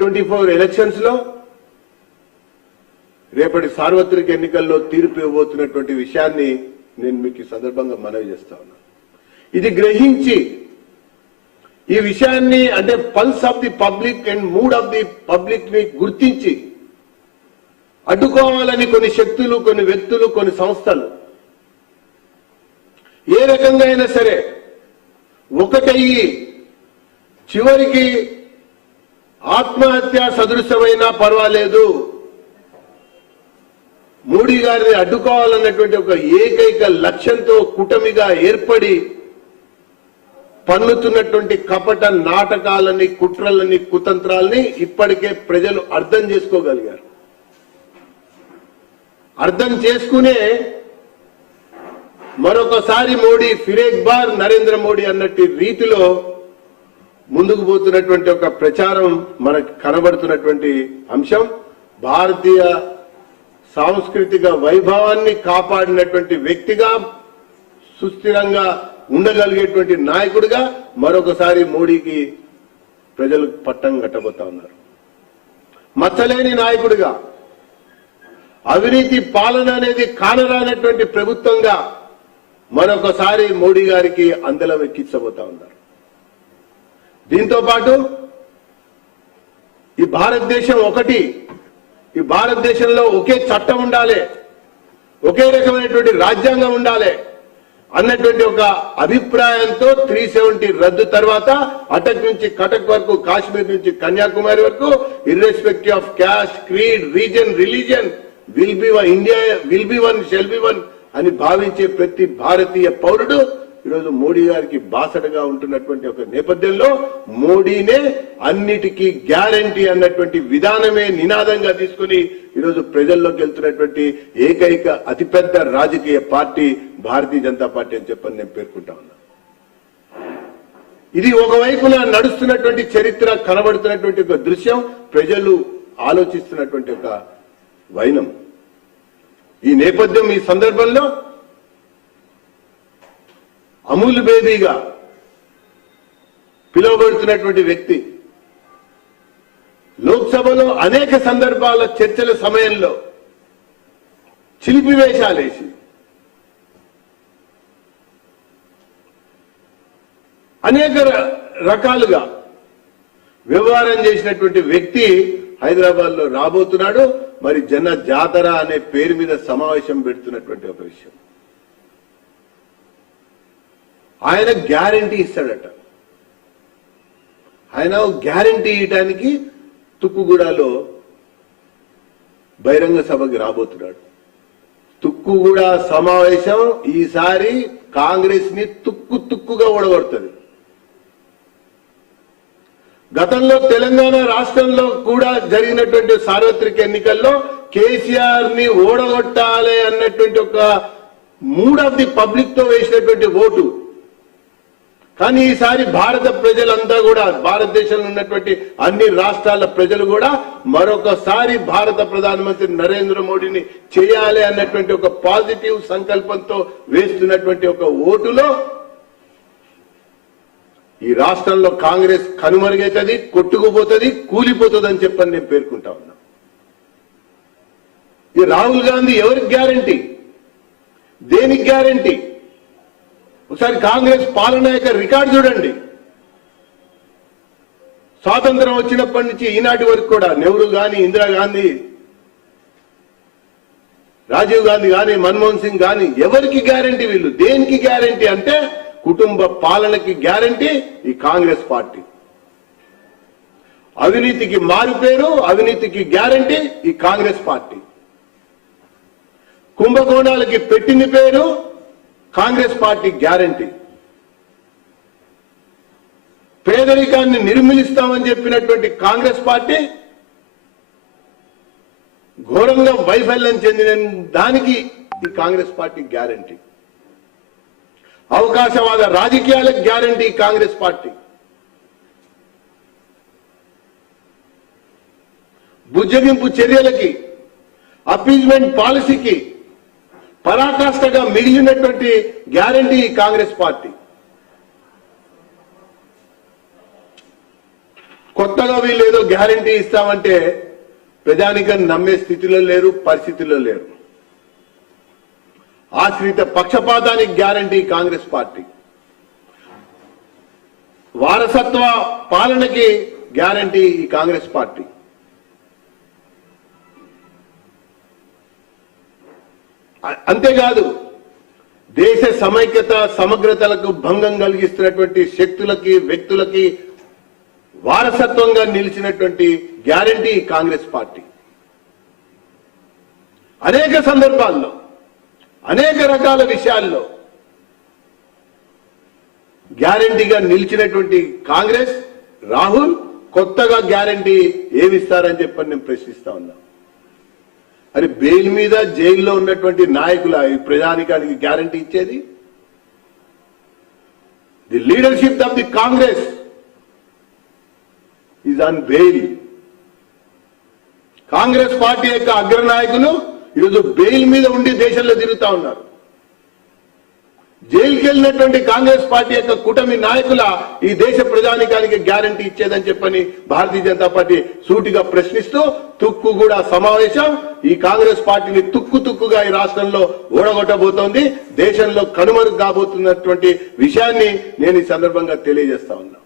2024 elections లో రేపటి సార్వత్రిక ఎన్నికల్లో తీర్పు ఇవ్వబోతున్నటువంటి విషయాన్ని నేను మీకు ఈ సందర్భంగా మనవి చేస్తా ఉన్నాను. ఇది గ్రహించి ఈ విషయాన్ని అంటే pulse of the public and mood of the public ని గుర్తించి అడ్డుకోవాలని కొన్ని శక్తులు, కొన్ని వ్యక్తులు, కొన్ని సంస్థలు ఏ రకంగా అయినా సరే ఒకటయ్యి చివరికి ఆత్మహత్య సదృశమైనా పర్వాలేదు, మోడీ గారిని అడ్డుకోవాలన్నటువంటి ఒక ఏకైక లక్ష్యంతో కూటమిగా ఏర్పడి పన్నుతున్నటువంటి కపట నాటకాలని, కుట్రలని, కుతంత్రాలని ఇప్పటికే ప్రజలు అర్థం చేసుకోగలిగారు. అర్థం చేసుకునే మరొకసారి మోడీ ఫిరేక్ బార్ నరేంద్ర మోడీ అన్నట్టు రీతిలో ముందుకు పోతున్నటువంటి ఒక ప్రచారం మనకు కనబడుతున్నటువంటి అంశం. భారతీయ సాంస్కృతిక వైభవాన్ని కాపాడినటువంటి వ్యక్తిగా, సుస్థిరంగా ఉండగలిగేటువంటి నాయకుడిగా మరొకసారి మోడీకి ప్రజలు పట్టం కట్టబోతా ఉన్నారు. మచ్చలేని నాయకుడిగా, అవినీతి పాలన అనేది కానరానటువంటి ప్రభుత్వంగా మరొకసారి మోడీ గారికి అందలం ఎక్కించబోతా ఉన్నారు. దీంతో పాటు ఈ భారతదేశం ఒకటి, ఈ భారతదేశంలో ఒకే చట్టం ఉండాలి, ఒకే రకమైనటువంటి రాజ్యాంగం ఉండాలి అన్నటువంటి ఒక అభిప్రాయంతో 370 రద్దు తర్వాత అటక్ నుంచి కటక్ వరకు, కాశ్మీర్ నుంచి కన్యాకుమారి వరకు irrespective of caste, creed, reason, religion will be one, India will be one, shall be one అని భావించే ప్రతి భారతీయ పౌరుడు ఈరోజు మోడీ గారికి బాసటగా ఉంటున్నటువంటి ఒక నేపథ్యంలో మోడీనే అన్నిటికీ గ్యారంటీ అన్నటువంటి విధానమే నినాదంగా తీసుకుని ఈరోజు ప్రజల్లోకి వెళ్తున్నటువంటి ఏకైక అతిపెద్ద రాజకీయ పార్టీ భారతీయ జనతా పార్టీ అని చెప్పని నేను పేర్కొంటా ఉన్నా. ఇది ఒకవైపున నడుస్తున్నటువంటి చరిత్ర, కనబడుతున్నటువంటి ఒక దృశ్యం, ప్రజలు ఆలోచిస్తున్నటువంటి ఒక వైనం. ఈ నేపథ్యం, ఈ సందర్భంలో అమూల్ బేబీగా పిలువబడుతున్నటువంటి వ్యక్తి లోక్సభలో అనేక సందర్భాల చర్చల సమయంలో చిలిపివేషాలేసి అనేక రకాలుగా వ్యవహారం చేసినటువంటి వ్యక్తి హైదరాబాద్ లో రాబోతున్నాడు. మరి జన జాతర అనే పేరు మీద సమావేశం పెడుతున్నటువంటి ఒక విషయం. ఆయన గ్యారంటీ ఇస్తాడట. ఆయన గ్యారంటీ ఇవ్వడానికి తుక్కుగూడలో బహిరంగ సభకి రాబోతున్నాడు. తుక్కుగూడ సమావేశం ఈసారి కాంగ్రెస్ ని తుక్కుగా ఓడగొడుతుంది. గతంలో తెలంగాణ రాష్ట్రంలో కూడా జరిగినటువంటి సార్వత్రిక ఎన్నికల్లో కేసీఆర్ ని ఓడగొట్టాలి అన్నటువంటి ఒక మూడ్ ఆఫ్ ది పబ్లిక్ తో వేసినటువంటి ఓటు. కానీ ఈసారి భారత ప్రజలంతా కూడా, భారతదేశంలో ఉన్నటువంటి అన్ని రాష్ట్రాల ప్రజలు కూడా మరొకసారి భారత ప్రధానమంత్రి నరేంద్ర మోడీని చేయాలి అన్నటువంటి ఒక పాజిటివ్ సంకల్పంతో వేస్తున్నటువంటి ఒక ఓటులో ఈ రాష్ట్రంలో కాంగ్రెస్ కనుమరుగైతుంది, కొట్టుకుపోతుంది, కూలిపోతుంది అని చెప్పని నేను పేర్కొంటా ఉన్నా. ఈ రాహుల్ గాంధీ ఎవరికి గ్యారంటీ? దేనికి గ్యారంటీ? ఒకసారి కాంగ్రెస్ పాలన యొక్క రికార్డు చూడండి. స్వాతంత్రం వచ్చినప్పటి నుంచి ఈనాటి వరకు కూడా నెహ్రూ గాని, ఇందిరాగాంధీ, రాజీవ్ గాంధీ గాని, మన్మోహన్ సింగ్ గాని ఎవరికి గ్యారంటీ? వీళ్ళు దేనికి గ్యారంటీ అంటే కుటుంబ పాలనకి గ్యారంటీ ఈ కాంగ్రెస్ పార్టీ. అవినీతికి మారుపేరు, అవినీతికి గ్యారంటీ ఈ కాంగ్రెస్ పార్టీ. కుంభకోణాలకి పెట్టింది పేరు కాంగ్రెస్ పార్టీ గ్యారంటీ. పేదరికాన్ని నిర్మూలిస్తామని చెప్పినటువంటి కాంగ్రెస్ పార్టీ ఘోరంగా వైఫల్యం చెందిన దానికి ఈ కాంగ్రెస్ పార్టీ గ్యారంటీ. అవకాశవాద రాజకీయాలకు గ్యారంటీ కాంగ్రెస్ పార్టీ. బుజ్జగింపు చర్యలకి, అపీజ్మెంట్ పాలసీకి పరాకాష్ఠగా మిగిలినటువంటి గ్యారంటీ కాంగ్రెస్ పార్టీ. కొత్తగా వీళ్ళు ఏదో గ్యారంటీ ఇస్తామంటే ప్రజానికం నమ్మే స్థితిలో లేరు, పరిస్థితిలో లేరు. ఆశ్రిత పక్షపాతానికి గ్యారంటీ కాంగ్రెస్ పార్టీ, వారసత్వ పాలనకి గ్యారంటీ ఈ కాంగ్రెస్ పార్టీ. అంతేకాదు దేశ సమైక్యత సమగ్రతలకు భంగం కలిగిస్తున్నటువంటి శక్తులకి, వ్యక్తులకి వారసత్వంగా నిలిచినటువంటి గ్యారంటీ కాంగ్రెస్ పార్టీ. అనేక సందర్భాల్లో, అనేక రకాల విషయాల్లో గ్యారంటీగా నిలిచినటువంటి కాంగ్రెస్, రాహుల్ కొత్తగా గ్యారంటీ ఏమిస్తారని చెప్పని నేను ప్రశ్నిస్తా ఉన్నా. అది బెయిల్ మీద జైల్లో ఉన్నటువంటి నాయకుల ఈ ప్రజానికానికి గ్యారంటీ ఇచ్చేది? The leadership of the Congress is on bail. Congress party యొక్క అగ్రనాయకులు ఈరోజు బెయిల్ మీద ఉండి దేశంలో తిరుగుతా ఉన్నారు. జైలుకి వెళ్ళినటువంటి కాంగ్రెస్ పార్టీ యొక్క కూటమి నాయకుల ఈ దేశ ప్రజానికానికి గ్యారంటీ ఇచ్చేదని చెప్పని భారతీయ జనతా పార్టీ సూటిగా ప్రశ్నిస్తూ తుక్కుగూడ సమావేశం ఈ కాంగ్రెస్ పార్టీని తుక్కుగా ఈ రాష్ట్రంలో ఓడగొట్టబోతోంది, దేశంలో కనుమరుగు కాబోతున్నటువంటి విషయాన్ని నేను ఈ సందర్భంగా తెలియజేస్తా ఉన్నా.